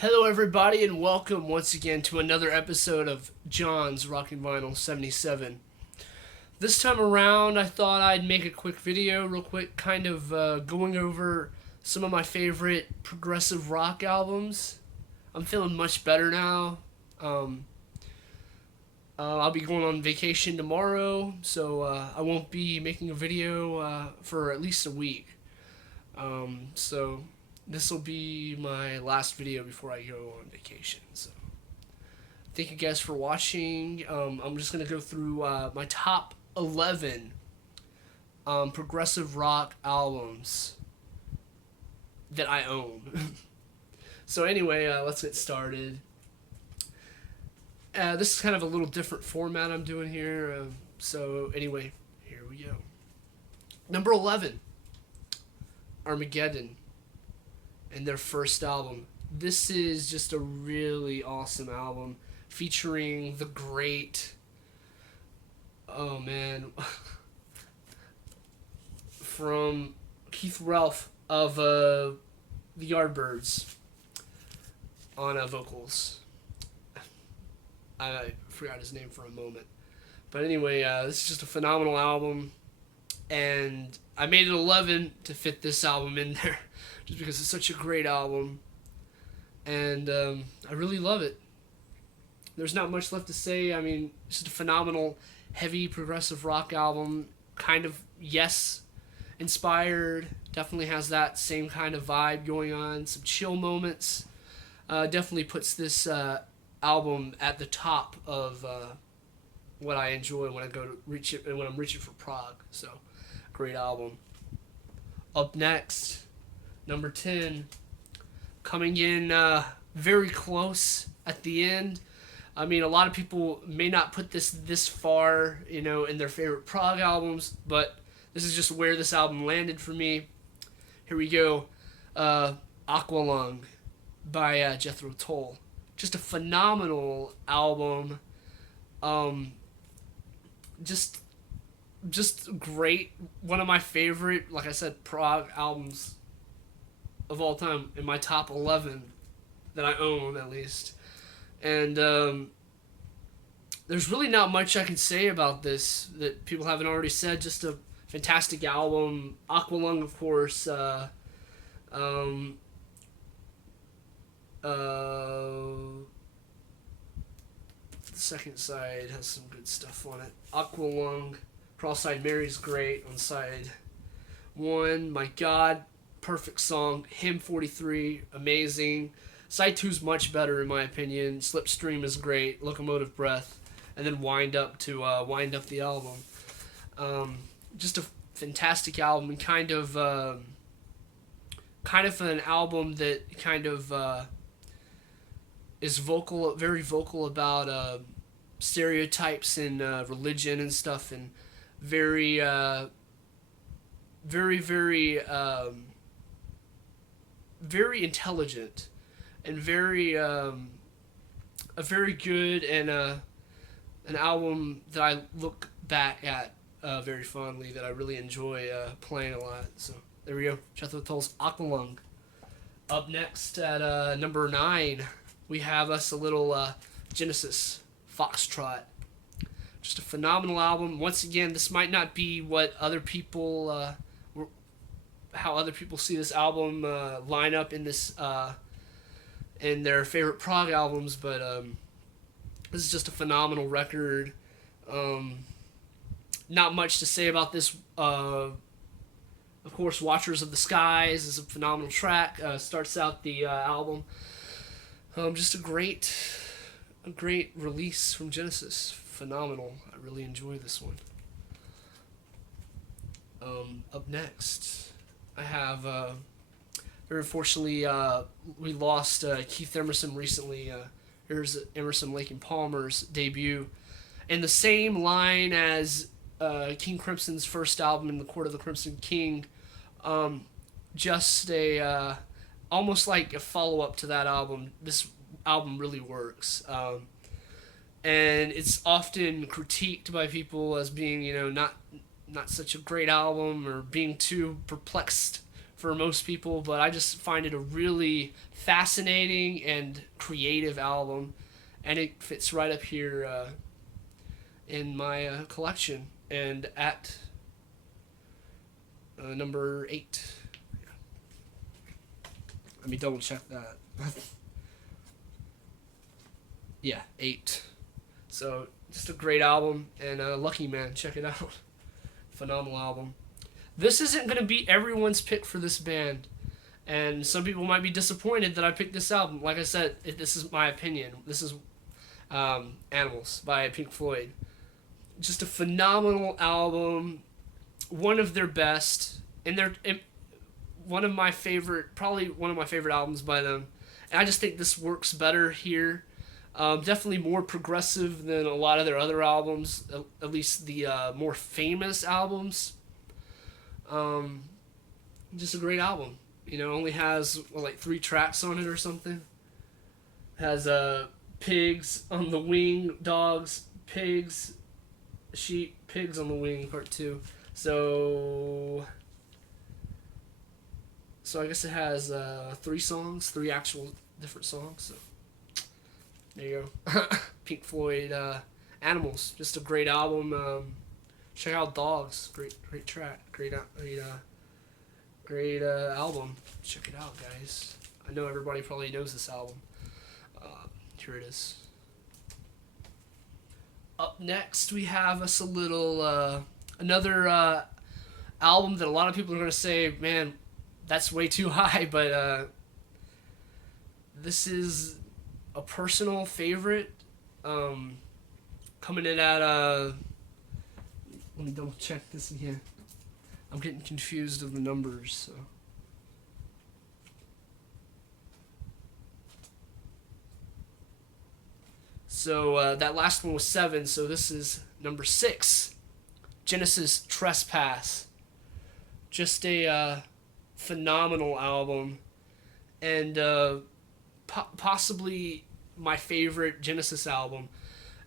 Hello, everybody, and welcome once again to another episode of John's Rockin' Vinyl 77. This time around, I thought I'd make a quick video, real quick, kind of going over some of my favorite progressive rock albums. I'm feeling much better now. Um, I'll be going on vacation tomorrow, so I won't be making a video for at least a week. So this will be my last video before I go on vacation. So thank you guys for watching. I'm just gonna go through my top 11 progressive rock albums that I own. So anyway, let's get started. This is kind of a little different format I'm doing here. So anyway, here we go. Number 11, Armageddon, and their first album. This is just a really awesome album featuring the great, oh man, from Keith Relf of the Yardbirds on vocals. I forgot his name for a moment. But anyway, this is just a phenomenal album, and I made it 11 to fit this album in there, just because it's such a great album, and I really love it. There's not much left to say. I mean, it's just a phenomenal, heavy, progressive rock album, kind of Yes inspired, definitely has that same kind of vibe going on, some chill moments. Definitely puts this album at the top of what I enjoy when I go to reach it, and when I'm reaching for Prog. So, great album. Up next, number 10, coming in very close at the end. I mean, a lot of people may not put this far, in their favorite Prog albums, but this is just where this album landed for me. Here we go. Aqualung by Jethro Tull. Just a phenomenal album. Just great. One of my favorite, like I said, Prog albums of all time, in my top 11 that I own, at least. And there's really not much I can say about this that people haven't already said. Just a fantastic album. Aqualung, of course. The second side has some good stuff on it. Aqualung, Cross Side Mary's great on side 1. My God, perfect song. Hymn 43, amazing. Side 2's much better in my opinion. Slipstream is great. Locomotive Breath, and then wind up the album. Just a fantastic album, and kind of an album that kind of is very vocal about stereotypes and religion and stuff, and very, very intelligent, and a very good, and an album that I look back at very fondly, that I really enjoy playing a lot. So there we go, Jethro Tull's Aqualung. Up next at number 9, we have us a little Genesis, Foxtrot. Just a phenomenal album. Once again, this might not be what other people, how other people see this album line up in this, in their favorite Prog albums, but this is just a phenomenal record. Not much to say about this. Of course, Watchers of the Skies is a phenomenal track. Starts out the album. Just a great release from Genesis. Phenomenal. I really enjoy this one. Up next, I have, very unfortunately, we lost Keith Emerson recently. Here's Emerson, Lake and Palmer's debut. And the same line as King Crimson's first album, In the Court of the Crimson King. Just almost like a follow-up to that album. This album really works. And it's often critiqued by people as being, not such a great album, or being too perplexed for most people, but I just find it a really fascinating and creative album, and it fits right up here in my collection. And at number 8. Let me double check that. Yeah, 8. So just a great album, and Lucky Man, check it out. Phenomenal album. This isn't going to be everyone's pick for this band, and some people might be disappointed that I picked this album. Like I said, this is my opinion. This is Animals by Pink Floyd. Just a phenomenal album, one of their best, and one of my favorite, probably one of my favorite albums by them. And I just think this works better here. Definitely more progressive than a lot of their other albums, at least the more famous albums. Just a great album. Only has like 3 tracks on it or something. Has pigs on the wing, dogs, pigs, sheep, pigs on the wing, part 2. So I guess it has 3 songs, 3 actual different songs. So there you go. Pink Floyd, Animals, just a great album. Check out Dogs, great track, great album. Check it out, guys. I know everybody probably knows this album. Here it is. Up next, we have us a little another album that a lot of people are gonna say, man, that's way too high, but this is a personal favorite. Coming in at let me double check this again. I'm getting confused of the numbers. So that last one was 7. So this is number 6. Genesis Trespass. Just a phenomenal album, and possibly my favorite Genesis album.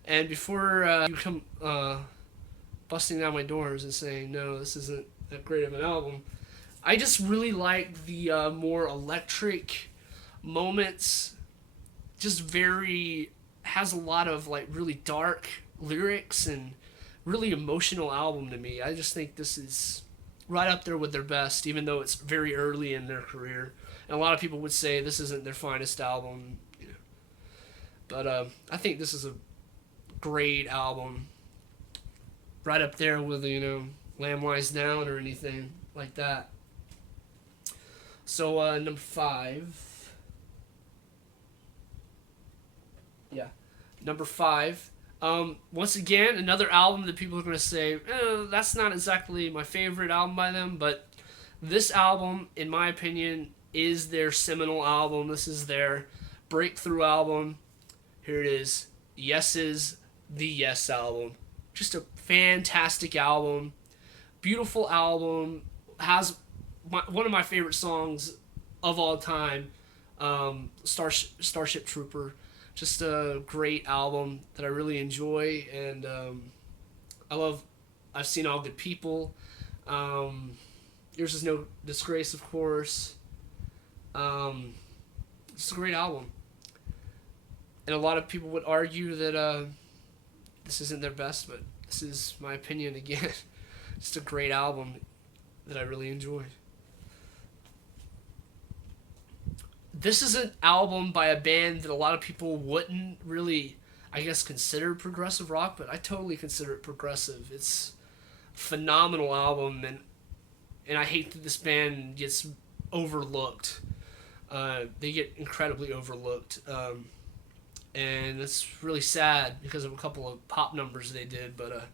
And before you come busting down my doors and saying, no, this isn't that great of an album, I just really like the more electric moments. Just has a lot of like really dark lyrics and really emotional album to me. I just think this is right up there with their best, even though it's very early in their career. And a lot of people would say this isn't their finest album. But I think this is a great album. Right up there with, Lamb Lies Down or anything like that. So, number 5. Yeah. Number 5. Once again, another album that people are going to say, that's not exactly my favorite album by them, but this album, in my opinion, is their seminal album. This is their breakthrough album. Here it is. Yes's The Yes album. Just a fantastic album. Beautiful album. Has one of my favorite songs of all time, Starship Trooper. Just a great album that I really enjoy, and I've seen All Good People. Yours Is No Disgrace, of course. It's a great album. And a lot of people would argue that this isn't their best, but this is my opinion again. Just a great album that I really enjoy. This is an album by a band that a lot of people wouldn't really, I guess, consider progressive rock, but I totally consider it progressive. It's a phenomenal album, and I hate that this band gets overlooked. They get incredibly overlooked, and it's really sad because of a couple of pop numbers they did, but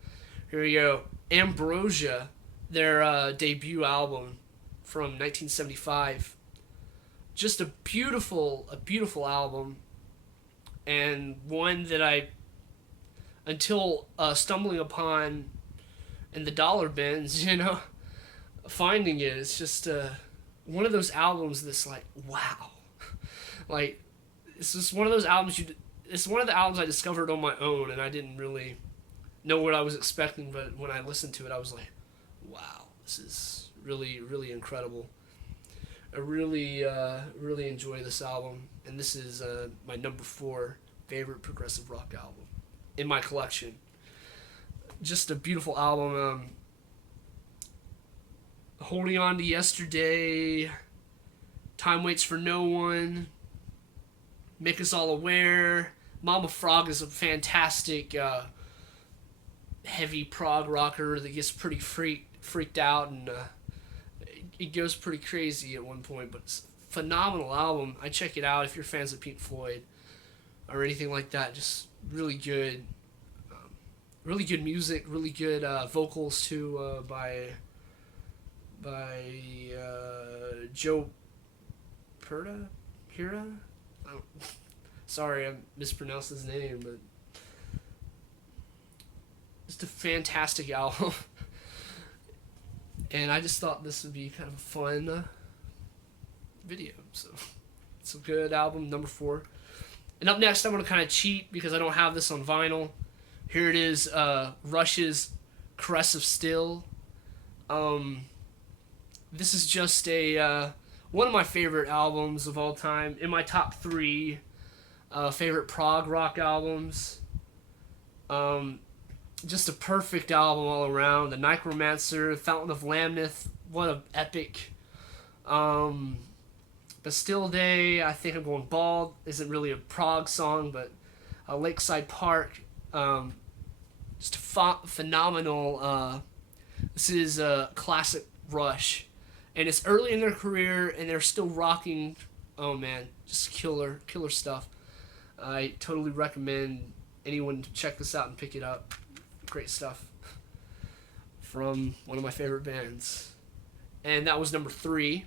here we go. Ambrosia, their debut album from 1975. Just a beautiful album, and one that I, until stumbling upon in the dollar bins, finding it, it's just one of those albums that's like, wow. Like, it's just one of those albums it's one of the albums I discovered on my own, and I didn't really know what I was expecting, but when I listened to it, I was like, wow, this is really, really incredible. I really enjoy this album, and this is my number 4 favorite progressive rock album in my collection. Just a beautiful album. Holding On to Yesterday, Time Waits for No One, Make Us All Aware. Mama Frog is a fantastic heavy prog rocker that gets pretty freaked out, and it goes pretty crazy at one point, but it's a phenomenal album. I check it out if you're fans of Pink Floyd or anything like that. Just really good, really good music, really good vocals too by Joe Pira. Sorry, I mispronounced his name, but it's a fantastic album. And I just thought this would be kind of a fun video. So it's a good album, number 4. And up next, I'm going to kind of cheat because I don't have this on vinyl. Here it is, Rush's Caress of Steel. This is just one of my favorite albums of all time. In my top 3 favorite prog rock albums. Just a perfect album all around. The Necromancer, Fountain of Lamnith, what an epic. Bastille Day, I Think I'm Going Bald, isn't really a prog song, but Lakeside Park, just phenomenal. This is a classic Rush, and it's early in their career, and they're still rocking. Oh man, just killer stuff. I totally recommend anyone to check this out and pick it up. Great stuff from one of my favorite bands. And that was number 3.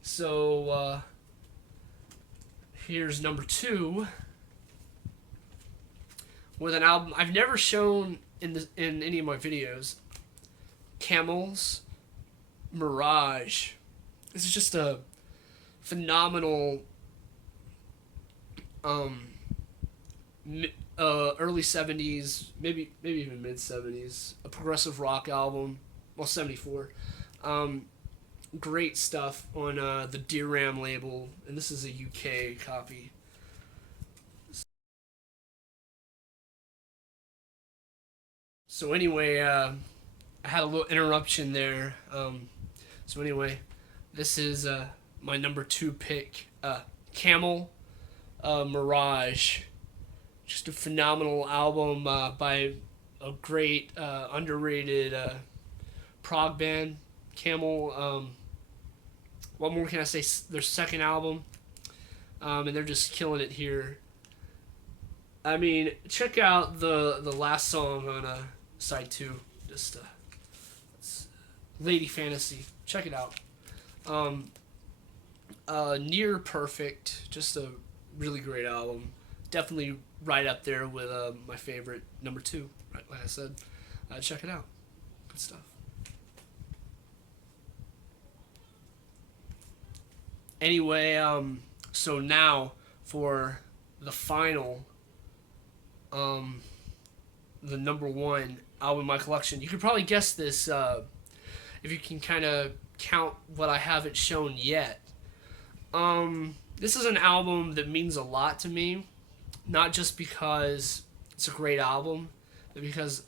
So here's number 2 with an album I've never shown in any of my videos. Camel's Mirage. This is just a phenomenal early 70s, maybe even mid 70s, a progressive rock album. Well, 74. Great stuff on the Deer Ram label, and this is a UK copy. So anyway, I had a little interruption there. So anyway, this is my number 2 pick, Camel Mirage. Just a phenomenal album by a great underrated prog band, Camel. What more can I say? Their second album, and they're just killing it here. I mean, check out the last song on side 2. Just Lady Fantasy. Check it out. Near Perfect. Just a really great album. Definitely right up there with my favorite, number 2. Right, like I said, check it out. Good stuff. Anyway, so now for the final, the number 1 album in my collection. You could probably guess this if you can kind of count what I haven't shown yet. This is an album that means a lot to me, not just because it's a great album, but because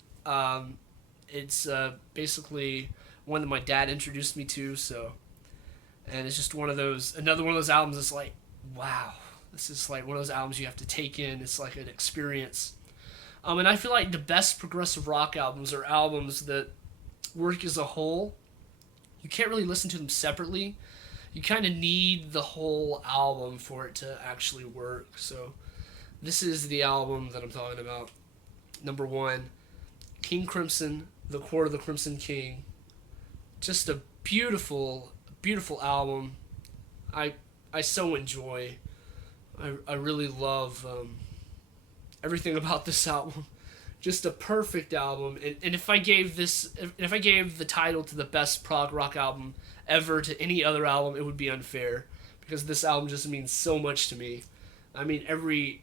it's basically one that my dad introduced me to. So, and it's just another one of those albums that's like, wow, this is like one of those albums you have to take in. It's like an experience. And I feel like the best progressive rock albums are albums that work as a whole. You can't really listen to them separately. You kind of need the whole album for it to actually work. So this is the album that I'm talking about. Number 1, King Crimson, The Court of the Crimson King. Just a beautiful, beautiful album. I so enjoy. I really love everything about this album. Just a perfect album. And if I gave the title to the best prog rock album ever to any other album, it would be unfair, because this album just means so much to me. I mean, every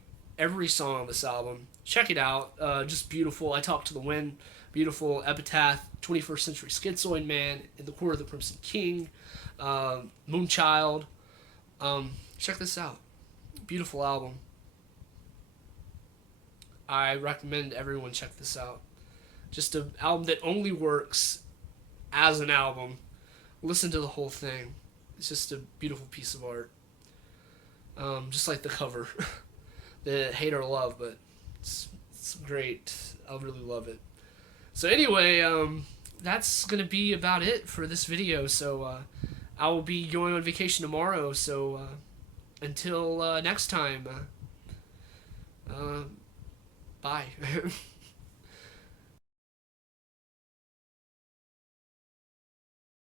song on this album. Check it out. Just beautiful. I Talk to the Wind beautiful epitaph, 21st Century Schizoid Man, In the Court of the Crimson King, Moonchild. Check this out. Beautiful album. I recommend everyone check this out. Just an album that only works as an album. Listen to the whole thing. It's just a beautiful piece of art. Just like the cover. The hate or love, but it's great. I really love it. So anyway, that's going to be about it for this video. So I will be going on vacation tomorrow. So until next time, bye.